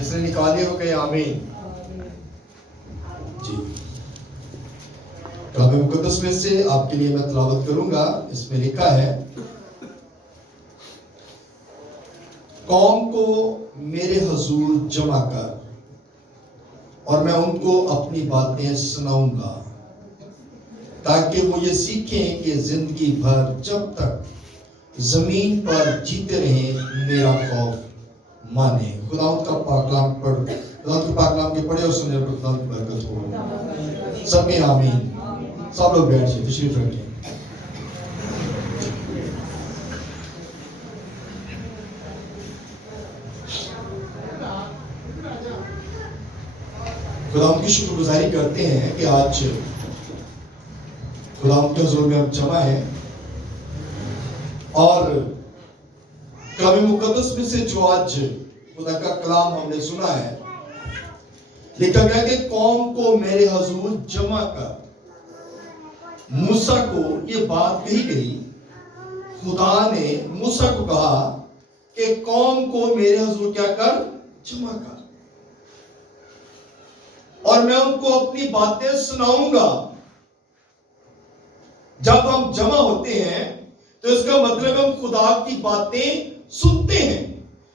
جس نے نکالی ہو کہ آمین. جی کلام مقدس میں سے آپ کے لیے میں تلاوت کروں گا. اس میں لکھا ہے قوم کو میرے حضور جمع کر اور میں ان کو اپنی باتیں سناؤں گا تاکہ وہ یہ سیکھیں کہ زندگی بھر جب تک زمین پر جیتے رہیں میرا خوف مانے. خداوند کا پاک کلام پڑھ خداوند کے پاک کلام کے پڑھے اور سننے پر خداوند کی برکت ہو. سب میں آمین. سب لوگ بیٹھ جائیں, تشریف رکھیں. خداوند کی شکر گزاری کرتے ہیں کہ آج خداوند کے حضور میں ہم جمع ہیں اور کلام مقدس میں سے جو آج خدا کا کلام ہم نے سنا ہے, لکھا گیا کہ قوم کو میرے حضور جمع کر. موسیٰ کو یہ بات کہی گئی. خدا نے موسیٰ کو کہا کہ قوم کو میرے حضور کیا کر, جمع کر, اور میں ان کو اپنی باتیں سناؤں گا. جب ہم جمع ہوتے ہیں تو اس کا مطلب ہم خدا کی باتیں سنتے ہیں,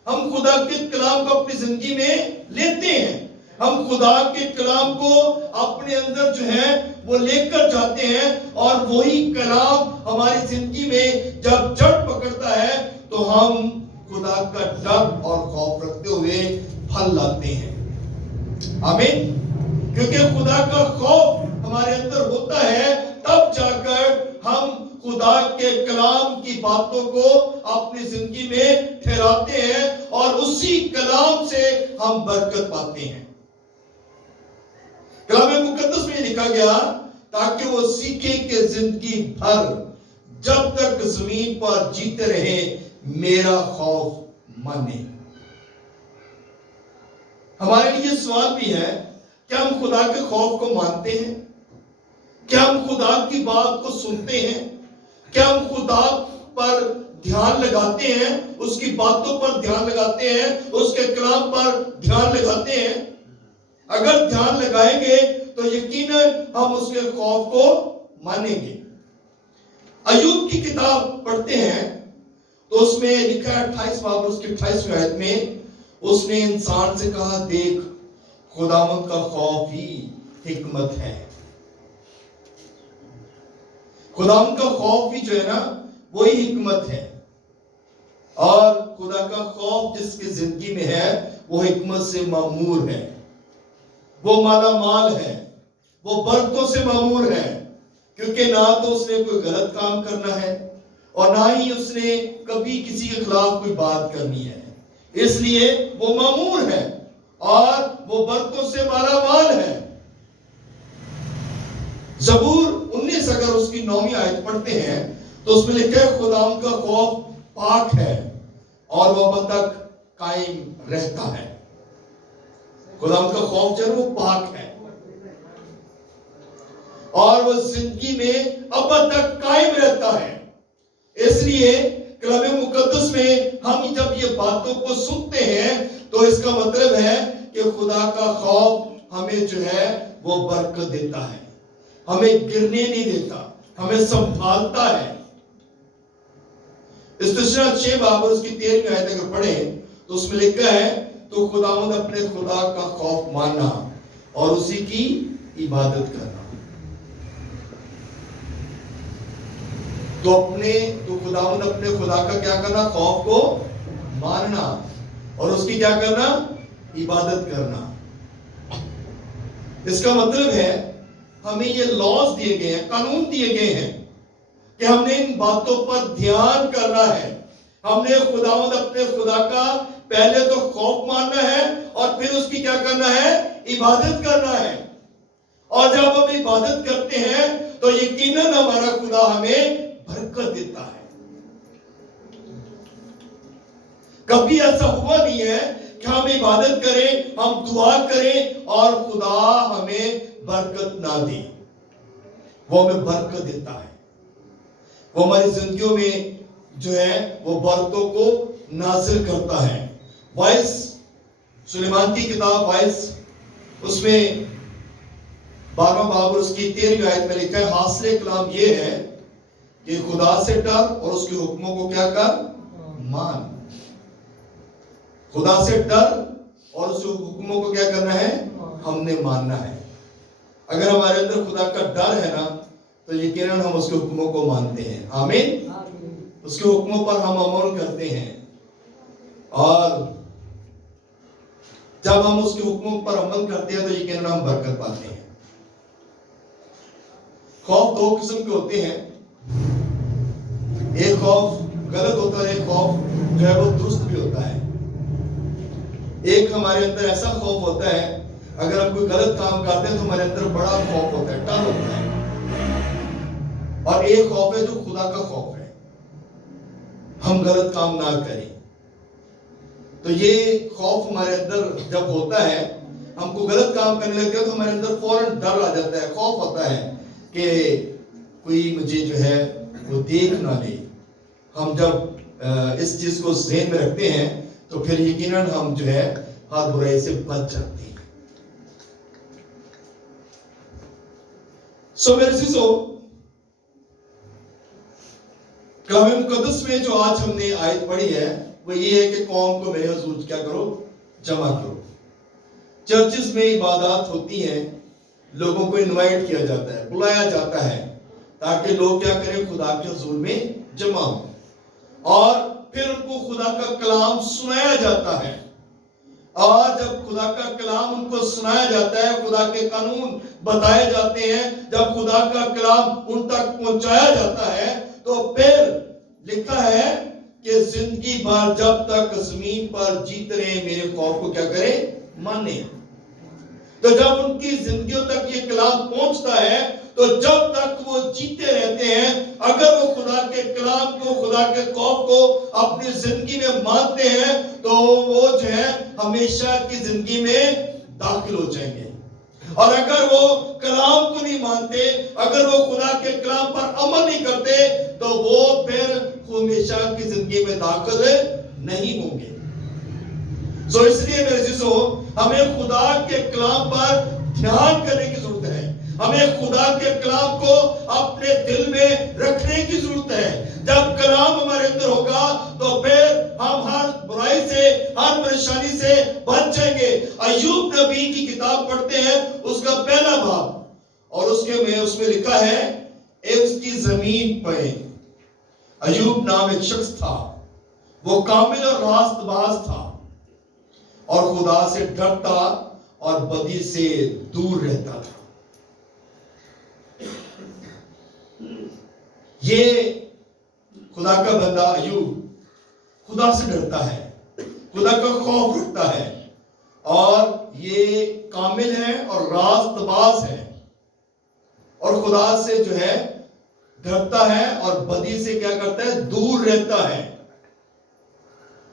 ہم خدا کے کلام کو اپنی زندگی میں لیتے ہیں, ہم خدا کے کلام کو اپنے اندر جو ہے وہ لے کر جاتے ہیں, اور وہی کلام ہماری زندگی میں جب جڑ پکڑتا ہے تو ہم خدا کا ڈر اور خوف رکھتے ہوئے پھل لاتے ہیں. آمین. کیونکہ خدا کا خوف ہمارے اندر ہوتا ہے تب جا کر ہم خدا کے کلام کی باتوں کو اپنی زندگی میں ٹھہراتے ہیں اور اسی کلام سے ہم برکت پاتے ہیں. کلام مقدس میں لکھا گیا تاکہ وہ سیکھے کہ زندگی بھر جب تک زمین پر جیتے رہے میرا خوف مانے. ہمارے لیے سوال بھی ہے, کیا ہم خدا کے خوف کو مانتے ہیں؟ کیا ہم خدا کی بات کو سنتے ہیں؟ کیا ہم خدا پر دھیان لگاتے ہیں, اس کی باتوں پر دھیان لگاتے ہیں, اس کے کلام پر دھیان لگاتے ہیں؟ اگر دھیان لگائیں گے تو یقیناً ہم اس کے خوف کو مانیں گے. ایوب کی کتاب پڑھتے ہیں تو اس میں لکھا ہے 28 باب اس کی 28ویں آیت میں, اس نے انسان سے کہا دیکھ خداوند کا خوف ہی حکمت ہے. خداوند کا خوف ہی جو ہے نا وہی حکمت ہے, اور خدا کا خوف جس کی زندگی میں ہے وہ حکمت سے معمور ہے, وہ مالا مال ہے, وہ برکتوں سے معمور ہے, کیونکہ نہ تو اس نے کوئی غلط کام کرنا ہے اور نہ ہی اس نے کبھی کسی کے خلاف کوئی بات کرنی ہے, اس لیے وہ معمور ہے اور وہ برکتوں سے مالا مال ہے. زبور 19 اگر اس کی 9ویں آیت پڑھتے ہیں تو اس میں لکھا ہے خداوند کا خوف پاک ہے اور وہ اب تک قائم رہتا ہے. خداوند کا خوف جو ہے وہ پاک ہے اور وہ زندگی میں اب تک قائم رہتا ہے. اس لیے کلام مقدس میں ہم جب یہ باتوں کو سنتے ہیں تو اس کا مطلب ہے کہ خدا کا خوف ہمیں جو ہے وہ برکت دیتا ہے, ہمیں گرنے نہیں دیتا, ہمیں سنبھالتا ہے. استثنا 6 باب اور اس کی 13ویں آیت اگر پڑھیں تو اس میں لکھا ہے تو خداوند اپنے خدا کا خوف ماننا اور اسی کی عبادت کرنا. تو خداوند اپنے خدا کا کیا کرنا, خوف کو ماننا اور اس کی کیا کرنا, عبادت کرنا. اس کا مطلب ہے ہمیں یہ لاز دیے گئے ہیں, قانون دیے گئے ہیں کہ ہم نے ان باتوں پر دھیان کرنا ہے. ہم نے خداوند اپنے خدا کا پہلے تو خوف ماننا ہے اور پھر اس کی کیا کرنا ہے, عبادت کرنا ہے. اور جب ہم عبادت کرتے ہیں تو یقیناً ہمارا خدا ہمیں برکت دیتا ہے. کبھی ایسا ہوا نہیں ہے کہ ہم عبادت کریں, ہم دعا کریں اور خدا ہمیں برکت نہ دے. وہ ہمیں برکت دیتا ہے, وہ ہماری زندگیوں میں جو ہے وہ برکتوں کو نازل کرتا ہے. وائس سلیمان کی کتاب 22 اس میں 12واں باب اور اس کی 13ویں آیت میں لکھا ہے حاصل کلام یہ ہے کہ خدا سے ڈر اور اس کے حکموں کو کیا کر مان. خدا سے ڈر اور اس کے حکموں کو کیا کرنا ہے ہم نے ماننا ہے. اگر ہمارے اندر خدا کا ڈر ہے نا تو یقیناً ہم اس کے حکموں کو مانتے ہیں. آمین. اس کے حکموں پر ہم عمل کرتے ہیں اور جب ہم اس کے حکموں پر عمل کرتے ہیں تو یقیناً ہم برکت پاتے ہیں. خوف دو قسم کے ہوتے ہیں. ایک خوف غلط ہوتا ہے، ایک خوف جو ہے وہ درست بھی ہوتا ہے. ایک ہمارے اندر ایسا خوف ہوتا ہے اگر ہم کوئی غلط کام کرتے ہیں تو ہمارے اندر بڑا خوف ہوتا ہے، ڈر ہوتا ہے. اور ایک خوف ہے جو خدا کا خوف ہے، ہم غلط کام نہ کریں. تو یہ خوف ہمارے اندر جب ہوتا ہے، ہم کو غلط کام کرنے لگتے ہیں تو ہمارے اندر فوراً ڈر آ جاتا ہے، خوف ہوتا ہے کہ کوئی مجھے جو ہے وہ دیکھ نہ لے. ہم جب اس چیز کو ذہن میں رکھتے ہیں تو پھر یقیناً ہم جو ہے ہر برائی سے بچ جاتے ہیں. سو میرے عزیزو، کلام مقدس میں جو آج ہم نے آیت پڑھی ہے وہ یہ ہے کہ قوم کو میرے حضور کیا کرو جمع کرو. چرچز میں عبادات ہوتی ہیں، لوگوں کو انوائٹ کیا جاتا ہے، بلایا جاتا ہے تاکہ لوگ کیا کریں خدا کے حضور میں جمع ہوں اور پھر ان کو خدا کا کلام سنایا جاتا ہے. اور جب خدا کا کلام ان کو سنایا جاتا ہے، خدا کے قانون بتائے جاتے ہیں، جب خدا کا کلام ان تک پہنچایا جاتا ہے تو پھر لکھا ہے کہ زندگی بھر جب تک زمین پر جیت رہے میرے خوف کو کیا کرے مانے. تو جب ان کی زندگیوں تک یہ کلام پہنچتا ہے تو جب تک وہ جیتے رہتے ہیں، اگر وہ خدا کے کلام کو، خدا کے خوف کو اپنی زندگی میں مانتے ہیں تو وہ جو ہے ہمیشہ کی زندگی میں داخل ہو جائیں گے. اور اگر وہ کلام کو نہیں مانتے، اگر وہ خدا کے کلام پر عمل نہیں کرتے تو وہ پھر ہمیشہ کی زندگی میں داخل نہیں ہوں گے. سو اس لیے میرے عزیزو، ہمیں خدا کے کلام پر دھیان کرنے کی ضرورت ہے. ہمیں خدا کے کلام کو اپنے دل میں رکھنے کی ضرورت ہے. جب کلام ہمارے اندر ہوگا تو پھر ہم ہر برائی سے، ہر پریشانی سے بچ جائیں گے. ایوب نبی کی کتاب پڑھتے ہیں، اس کا پہلا باب، اور اس میں لکھا ہے اس کی زمین پہ ایوب نام ایک شخص تھا، وہ کامل اور راست باز تھا اور خدا سے ڈرتا اور بدی سے دور رہتا تھا. یہ خدا کا بندہ ایوب خدا سے ڈرتا ہے، خدا کا خوف رکھتا ہے اور یہ کامل ہے اور راست باز ہے اور خدا سے جو ہے ڈرتا ہے اور بدی سے کیا کرتا ہے دور رہتا ہے.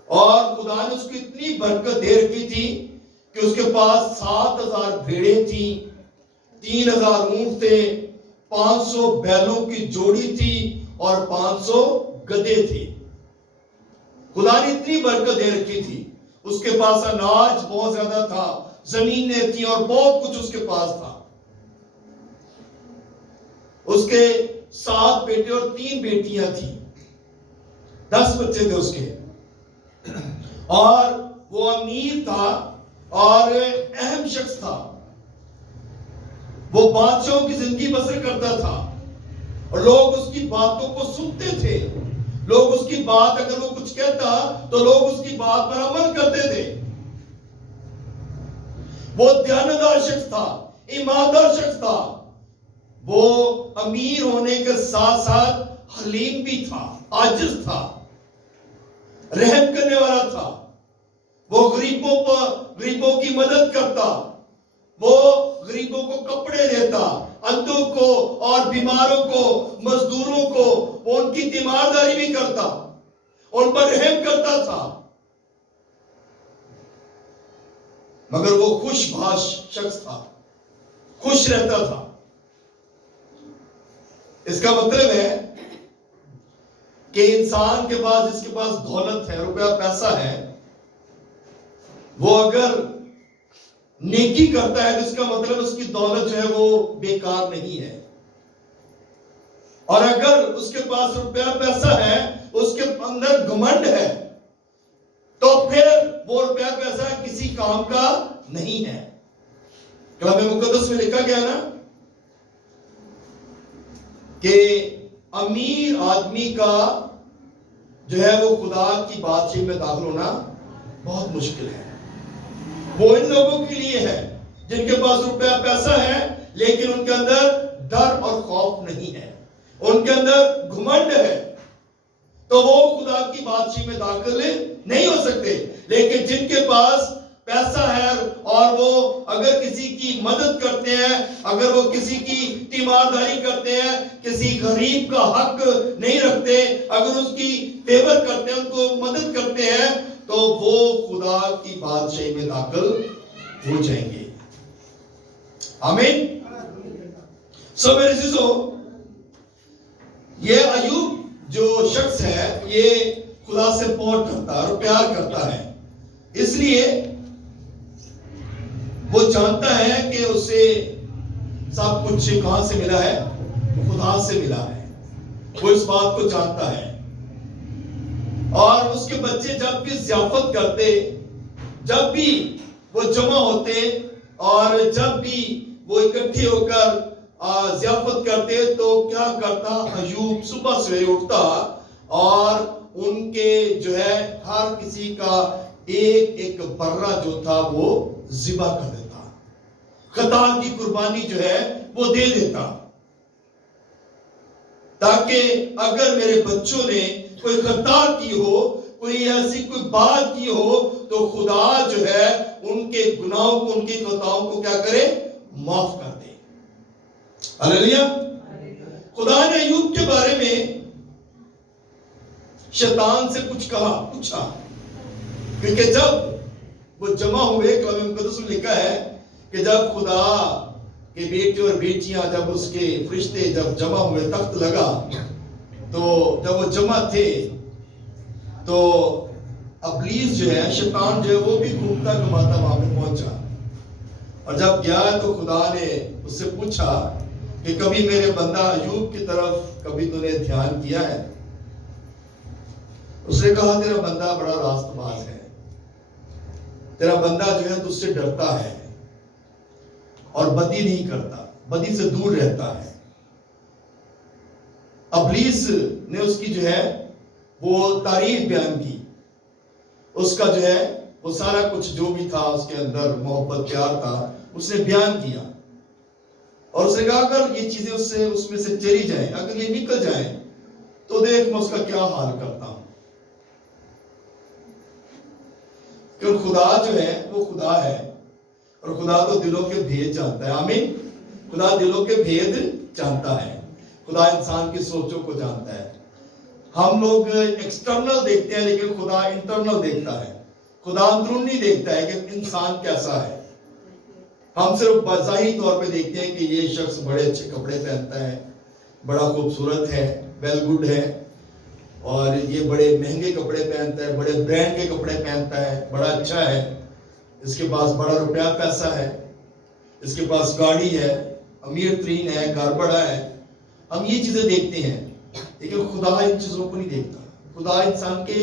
اور خدا نے اس کو اتنی برکت دے رکھی تھی کہ اس کے پاس 7,000 بھیڑیں تھیں، 3,000 اونٹ تھے، 500 بیلوں کی جوڑی تھی اور 500 گدھے تھے. خدا نے اتنی برکت دے رکھی تھی. اس کے پاس اناج بہت زیادہ تھا، زمینیں تھیں اور بہت کچھ اس کے پاس تھا. اس کے 7 بیٹے اور 3 بیٹیاں تھیں، 10 بچے تھے اس کے. اور وہ امیر تھا اور اہم شخص تھا. وہ بادشاہوں کی زندگی بسر کرتا تھا اور لوگ اس کی باتوں کو سنتے تھے. لوگ اس کی بات، اگر وہ کچھ کہتا تو لوگ اس کی بات پر عمل کرتے تھے. وہ دیانتدار شخص تھا، ایماندار شخص تھا. وہ امیر ہونے کے ساتھ ساتھ حلیم بھی تھا، عاجز تھا، رحم کرنے والا تھا. وہ غریبوں کی مدد کرتا، وہ غریبوں کو کپڑے دیتا، اندھوں کو اور بیماروں کو، مزدوروں کو وہ ان کی تیمارداری بھی کرتا، ان پر رحم کرتا تھا. مگر وہ خوش باش شخص تھا، خوش رہتا تھا. اس کا مطلب ہے کہ انسان کے پاس، جس کے پاس دولت ہے، روپیہ پیسہ ہے، وہ اگر نیکی کرتا ہے تو اس کا مطلب اس کی دولت جو ہے وہ بیکار نہیں ہے. اور اگر اس کے پاس روپیہ پیسہ ہے، اس کے اندر گھمنڈ ہے، تو پھر وہ روپیہ پیسہ کسی کام کا نہیں ہے. کلام مقدس میں لکھا گیا نا کہ امیر آدمی کا جو ہے وہ خدا کی بادشاہی میں داخل ہونا بہت مشکل ہے. وہ ان لوگوں کے لیے ہے جن کے پاس روپیہ پیسہ ہے لیکن ان کے اندر ڈر اور خوف نہیں ہے، ان کے اندر گھمنڈ ہے، تو وہ خدا کی بادشاہی میں داخل نہیں ہو سکتے. لیکن جن کے پاس پیسہ ہے اور وہ اگر کسی کی مدد کرتے ہیں، اگر وہ کسی کی تیمارداری کرتے ہیں، کسی غریب کا حق نہیں رکھتے، اگر اس کی فیور کرتے ہیں، ان کو مدد کرتے ہیں، تو وہ خدا کی بادشاہی میں داخل ہو جائیں گے. آمین. سو میرے عزیزو، یہ ایوب جو شخص ہے یہ خدا سے بہت ڈرتا ہے اور پیار کرتا ہے. اس لیے وہ جانتا ہے کہ اسے سب کچھ کہاں سے ملا ہے؟ خدا سے ملا ہے. وہ اس بات کو جانتا ہے. اور اس کے بچے جب بھی ضیافت کرتے، جب بھی وہ جمع ہوتے اور جب بھی وہ اکٹھے ہو کر ضیافت کرتے، تو کیا کرتا ایوب؟ صبح سویرے اٹھتا اور ان کے جو ہے ہر کسی کا ایک ایک برہ جو تھا وہ ذبح کر دیتا، خطا کی قربانی جو ہے وہ دے دیتا، تاکہ اگر میرے بچوں نے کوئی خطا کی ہو، کوئی ایسی کوئی بات کی ہو، تو خدا جو ہے ان کے گناہوں کو، ان کی خطاؤں کو کیا کرے؟ معاف کر دے. ہلیلویا. خدا نے ایوب کے بارے میں شیطان سے کچھ پوچھا، کیونکہ جب وہ جمع ہوئے، کلام مقدس میں لکھا ہے کہ جب خدا کے بیٹے اور بیٹیاں، جب اس کے فرشتے جب جمع ہوئے، تخت لگا، تو جب وہ جمع تھے تو ابلیس جو ہے، شیطان جو ہے، وہ بھی گھومتا گھماتا وہاں پہ پہنچا. اور جب گیا تو خدا نے اس سے پوچھا کہ کبھی میرے بندہ ایوب کی طرف کبھی تو نے دھیان کیا ہے؟ اس نے کہا تیرا بندہ بڑا راست باز ہے، تیرا بندہ جو ہے تجھ سے ڈرتا ہے اور بدی نہیں کرتا، بدی سے دور رہتا ہے. ابلیس نے اس کی جو ہے وہ تعریف بیان کی، اس کا جو ہے وہ سارا کچھ جو بھی تھا اس کے اندر، محبت پیار تھا، اس نے بیان کیا. اور اس نے کہا اگر یہ چیزیں اس میں سے چلی جائیں، اگر یہ نکل جائیں، تو دیکھ میں اس کا کیا حال کرتا ہوں. کیونکہ خدا جو ہے وہ خدا ہے، اور خدا تو دلوں کے بھید جانتا ہے. آمین. خدا دلوں کے بھید جانتا ہے، خدا انسان کی سوچوں کو جانتا ہے. ہم لوگ ایکسٹرنل دیکھتے ہیں لیکن خدا انٹرنل دیکھتا ہے. خدا اندرونی دیکھتا ہے کہ انسان کیسا ہے. ہم صرف ظاہری طور پہ دیکھتے ہیں کہ یہ شخص بڑے اچھے کپڑے پہنتا ہے، بڑا خوبصورت ہے، ویل گڈ ہے، اور یہ بڑے مہنگے کپڑے پہنتا ہے، بڑے برانڈ کے کپڑے پہنتا ہے، بڑا اچھا ہے، اس کے پاس بڑا روپیہ پیسہ ہے، اس کے پاس گاڑی ہے، امیر ترین ہے، گھر بڑا ہے. ہم یہ چیزیں دیکھتے ہیں لیکن خدا ان چیزوں کو نہیں دیکھتا. خدا انسان کے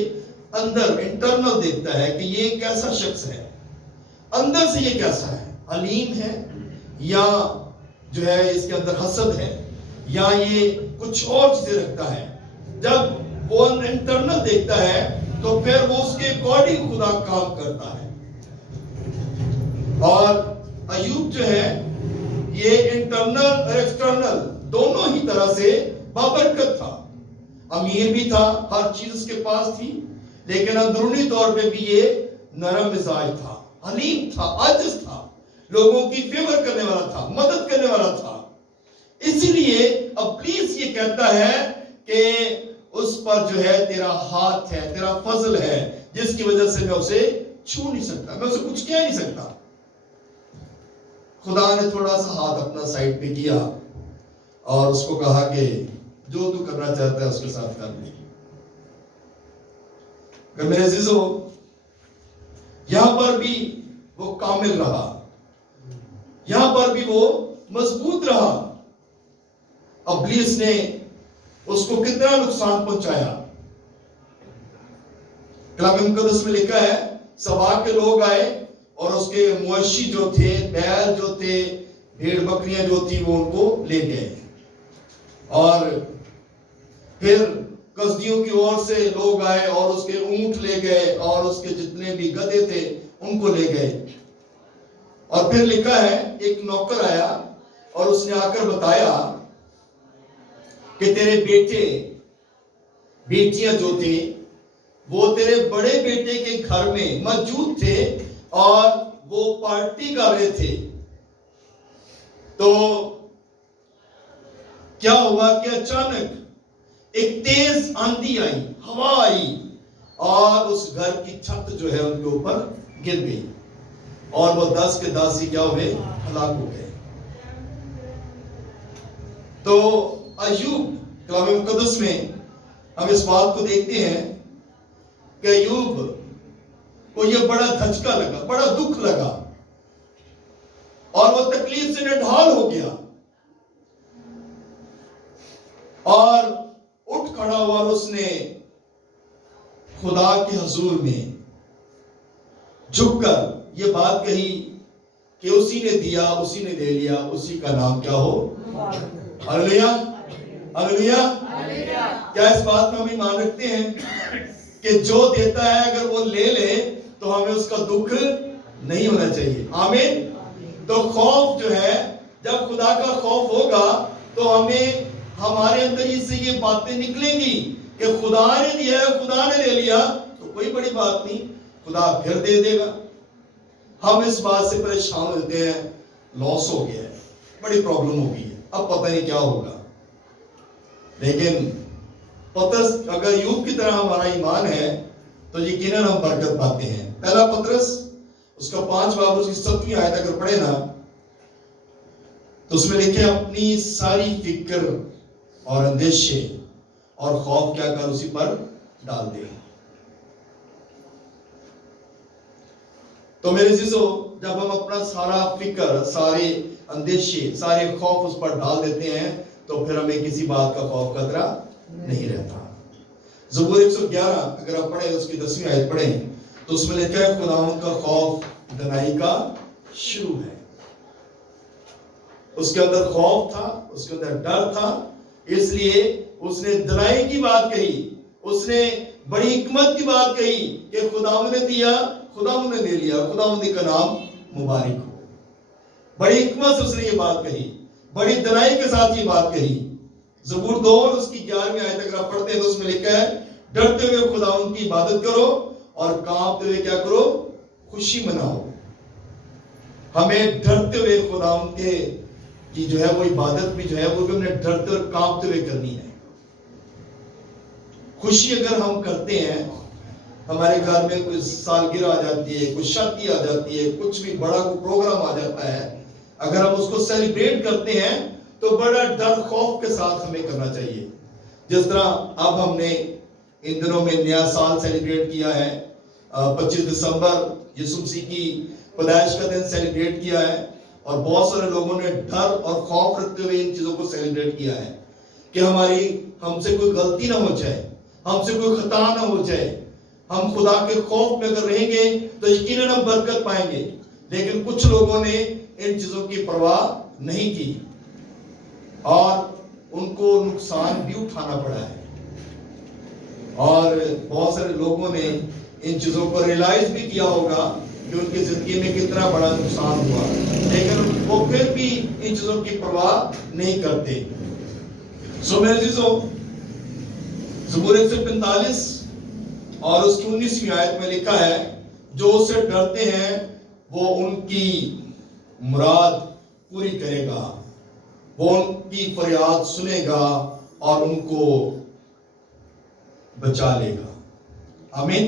اندر انٹرنل دیکھتا ہے کہ یہ کیسا شخص ہے، اندر سے یہ کیسا ہے، حلیم ہے یا جو ہے اس کے اندر حسد ہے یا یہ کچھ اور چیزیں رکھتا ہے. جب وہ انٹرنل دیکھتا ہے تو پھر وہ اس کے اکارڈنگ خدا کام کرتا ہے. اور ایوب جو ہے یہ انٹرنل اور ایکسٹرنل دونوں ہی طرح سے بابرکت تھا. امیر بھی تھا، ہر چیز اس کے پاس تھی، لیکن اندرونی طور پہ بھی یہ نرم مزاج تھا، حلیم تھا، عاجز تھا، لوگوں کی فیور کرنے والا تھا، مدد کرنے والا تھا. اسی لیے ابلیس یہ کہتا ہے کہ اس پر جو ہے تیرا ہاتھ ہے، تیرا فضل ہے، جس کی وجہ سے میں اسے چھو نہیں سکتا، میں اسے کچھ کہہ نہیں سکتا. خدا نے تھوڑا سا ہاتھ اپنا سائڈ پہ کیا اور اس کو کہا کہ جو تو کرنا چاہتا ہے اس کے ساتھ کر لے. کہ میرے عزیزو، یہاں پر بھی وہ کامل رہا، یہاں پر بھی وہ مضبوط رہا. ابلیس نے اس کو کتنا نقصان پہنچایا. کلام مقدس میں لکھا ہے سبا کے لوگ آئے اور اس کے مویشی جو تھے، بیل جو تھے، بھیڑ بکریاں جو تھی، وہ ان کو لے گئے. اور پھر کسدیوں کی اور سے لوگ آئے اور اس کے اونٹ لے گئے اور اس کے جتنے بھی گدھے تھے ان کو لے گئے. اور پھر لکھا ہے ایک نوکر آیا اور اس نے آ کر بتایا کہ تیرے بیٹے بیٹیاں جو تھے وہ تیرے بڑے بیٹے کے گھر میں موجود تھے اور وہ پارٹی کر رہے تھے. تو کیا ہوا کہ اچانک ایک تیز آندھی آئی، ہوا آئی اور اس گھر کی چھت جو ہے ان کے اوپر گر گئی اور وہ 10 کے 10 ہی کیا ہوئے؟ ہلاک ہو گئے. تو ایوب کلام مقدس میں ہم اس بات کو دیکھتے ہیں کہ ایوب کو یہ بڑا دھچکا لگا، بڑا دکھ لگا اور وہ تکلیف سے نڈھال ہو گیا اور اٹھ کھڑا ہوا اور اس نے خدا کے حضور میں جھک کر یہ بات کہی کہ اسی نے دیا، اسی نے دے لیا، اسی کا نام کیا ہو؟ ہلیلویا، ہلیلویا. کیا اس بات میں ہم ایمان رکھتے ہیں کہ جو دیتا ہے اگر وہ لے لے تو ہمیں اس کا دکھ نہیں ہونا چاہیے؟ آمین. تو خوف جو ہے، جب خدا کا خوف ہوگا تو ہمیں ہمارے اندر ہی سے یہ باتیں نکلیں گی کہ خدا نے دیا ہے، خدا نے لے لیا تو کوئی بڑی بات نہیں، خدا پھر دے دے گا. ہم اس بات سے پریشان ہوتے ہیں لاس ہو گیا ہے، بڑی پرابلم ہو گئی ہے، اب پتہ نہیں کیا ہوگا. لیکن پترس اگر ایوب کی طرح ہمارا ایمان ہے تو یقیناً ہم برکت پاتے ہیں. پہلا پترس اس کا 5 باب اس کی 7ویں آیت اگر پڑھے نا تو اس میں لکھے اپنی ساری فکر اور اندیشے اور خوف کیا کر اسی پر ڈال دے. تو میرے عزیزو، جب ہم اپنا سارا فکر، سارے اندیشے، سارے خوف اس پر ڈال دیتے ہیں تو پھر ہمیں کسی بات کا خوف خطرہ نہیں رہتا. زبور 111 اگر آپ پڑھیں اس کی 10ویں آیت پڑھیں تو اس میں لکھا ہے خداوند کا خوف دنائی کا شروع ہے. اس کے اندر خوف تھا، اس کے اندر ڈر تھا، اس لیے اس نے دنائی کی بات کہی، اس نے بڑی حکمت کی بات کہی کہ خداوند نے دیا، خداوند نے دے لیا، خداوند کا نام مبارک ہو. بڑی حکمت سے اس نے یہ بات کہی، بڑی دنائی کے ساتھ یہ بات کہی. زبور 2 اور اس کی 11ویں آیت اگر آپ پڑھتے ہیں تو اس میں لکھا ہے ڈرتے ہوئے خداوند کی عبادت کرو اور کانپتے ہوئے کیا کرو؟ خوشی مناؤ. ہمیں ڈرتے ہوئے خداوند کے کی جو ہے وہ عبادت بھی جو ہے وہ بھی ہم نے ڈرتے اور کانپتے ہوئے کرنی ہے. خوشی اگر ہم کرتے ہیں، ہمارے گھر میں کوئی سالگرہ آ جاتی ہے، کوئی شادی آ جاتی ہے، کچھ بھی بڑا کوئی پروگرام آ جاتا ہے، اگر ہم اس کو سیلیبریٹ کرتے ہیں تو بڑا ڈر خوف کے ساتھ ہمیں کرنا چاہیے. جس طرح اب ہم نے ان دنوں میں نیا سال سیلیبریٹ کیا ہے، 25 دسمبر یسوع مسیح کی پیدائش کا دن سیلیبریٹ کیا ہے اور بہت سارے لوگوں نے ڈر اور خوف رکھتے ہوئے ان چیزوں کو سیلیبریٹ کیا ہے کہ ہم سے کوئی غلطی نہ ہو جائے، ہم سے کوئی خطا نہ ہو جائے. ہم خدا کے خوف میں اگر رہیں گے تو یقیناً ہم برکت پائیں گے. لیکن کچھ لوگوں نے ان چیزوں کی پرواہ نہیں کی اور ان کو نقصان بھی اٹھانا پڑا ہے. اور بہت سارے لوگوں نے ان چیزوں کو ریلائز بھی کیا ہوگا کہ ان کی زندگی میں کتنا بڑا نقصان ہوا، لیکن وہ پھر بھی ان چیزوں کی پرواہ نہیں کرتے. سو میرے عزیزو، زبور 145 اور اس کی 19ویں آیت میں لکھا ہے جو اس سے ڈرتے ہیں وہ ان کی مراد پوری کرے گا، وہ ان کی فریاد سنے گا اور ان کو بچا لے گا. آمین.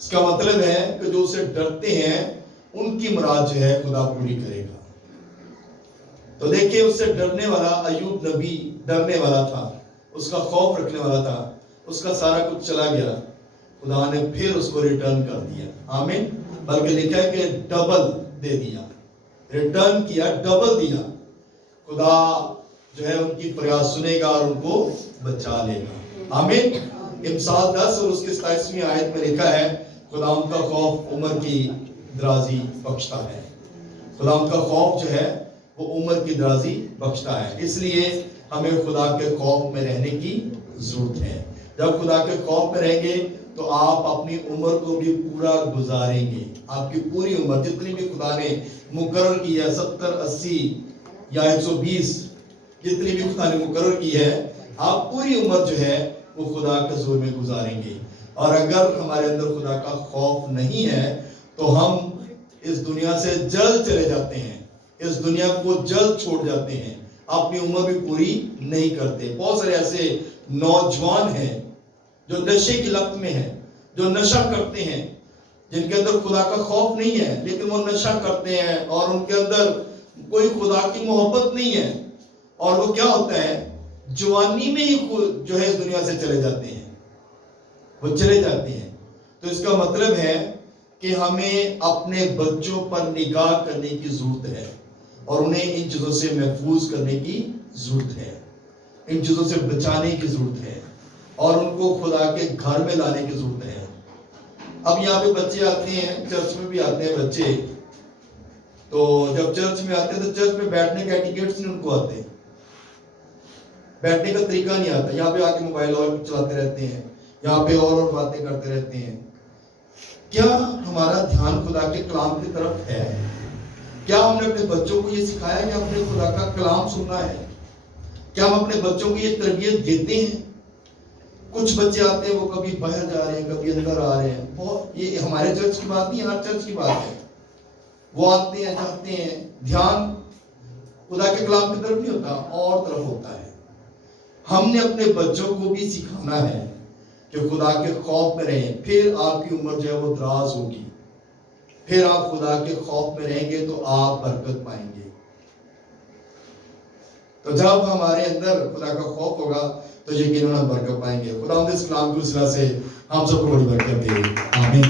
اس کا مطلب ہے کہ جو اسے ڈرتے ہیں ان کی مراد جو ہے خدا پوری کرے گا. تو دیکھیں اس سے ڈرنے والا ایوب نبی ڈرنے والا تھا، اس کا خوف رکھنے والا تھا، اس کا سارا کچھ چلا گیا، خدا نے پھر اس کو ریٹرن کر دیا. آمین. بلکہ لکھا ہے کہ ڈبل دے دیا. ریٹرن کیا, ڈبل دیا. خدا جو ہے ان کی فریاد سنے گا اور ان کو بچا لے گا. آمین. امثال 10 اور اس کے 27ویں آیت میں لکھا ہے خدا ان کا خوف عمر کی درازی بخشتا ہے. خدا ان کا خوف جو ہے وہ عمر کی درازی بخشتا ہے. اس لیے ہمیں خدا کے خوف میں رہنے کی ضرورت ہے. جب خدا کے خوف میں رہیں گے تو آپ اپنی عمر کو بھی پورا گزاریں گے. آپ کی پوری عمر جتنی بھی خدا نے مقرر کی ہے, 70, 80 یا 120, جتنی بھی خدا نے مقرر کی ہے, آپ پوری عمر جو ہے وہ خدا کے حضور میں گزاریں گے. اور اگر ہمارے اندر خدا کا خوف نہیں ہے تو ہم اس دنیا سے جلد چلے جاتے ہیں, اس دنیا کو جلد چھوڑ جاتے ہیں, اپنی عمر بھی پوری نہیں کرتے. بہت سارے ایسے نوجوان ہیں جو نشے کی لت میں ہیں, جو نشہ کرتے ہیں, جن کے اندر خدا کا خوف نہیں ہے لیکن وہ نشہ کرتے ہیں اور ان کے اندر کوئی خدا کی محبت نہیں ہے. اور وہ کیا ہوتا ہے, جوانی میں ہی جو ہے اس دنیا سے چلے جاتے ہیں, وہ چلے جاتے ہیں. تو اس کا مطلب ہے کہ ہمیں اپنے بچوں پر نگاہ کرنے کی ضرورت ہے اور انہیں ان چیزوں سے محفوظ کرنے کی ضرورت ہے, ان چیزوں سے بچانے کی ضرورت ہے اور ان کو خدا کے گھر میں لانے کی ضرورت ہے. اب یہاں پہ بچے آتے ہیں, چرچ میں بھی آتے ہیں بچے, تو جب چرچ میں آتے ہیں تو چرچ میں بیٹھنے کے ایٹیکیٹس نہیں ان کو آتے, بیٹھنے کا طریقہ نہیں آتا. یہاں پہ آ کے موبائل اور چلاتے رہتے ہیں, یہاں پہ اور باتیں کرتے رہتے ہیں. کیا ہمارا دھیان خدا کے کلام کی طرف ہے؟ کیا ہم نے اپنے بچوں کو یہ سکھایا کہ اپنے خدا کا کلام سننا ہے؟ کیا ہم اپنے بچوں کو یہ تربیت دیتے ہیں؟ کچھ بچے آتے ہیں وہ کبھی باہر جا رہے ہیں, کبھی اندر آ رہے ہیں. بہت, یہ ہمارے چرچ کی بات نہیں, ہر چرچ کی بات ہے. وہ آتے ہیں جاتے ہیں, دھیان خدا کے کلام کی طرف نہیں ہوتا, اور طرف ہوتا ہے. ہم نے اپنے بچوں کو بھی سکھانا ہے کہ خدا کے خوف میں رہیں, پھر آپ کی عمر جو ہے وہ دراز ہوگی, پھر آپ خدا کے خوف میں رہیں گے تو آپ برکت پائیں گے. تو جب ہمارے اندر خدا کا خوف ہوگا تو یقیناً ہم برکت پائیں گے. خدا اس کلام کے وسیلہ سے ہم سب کو بڑی برکت دے. آمین.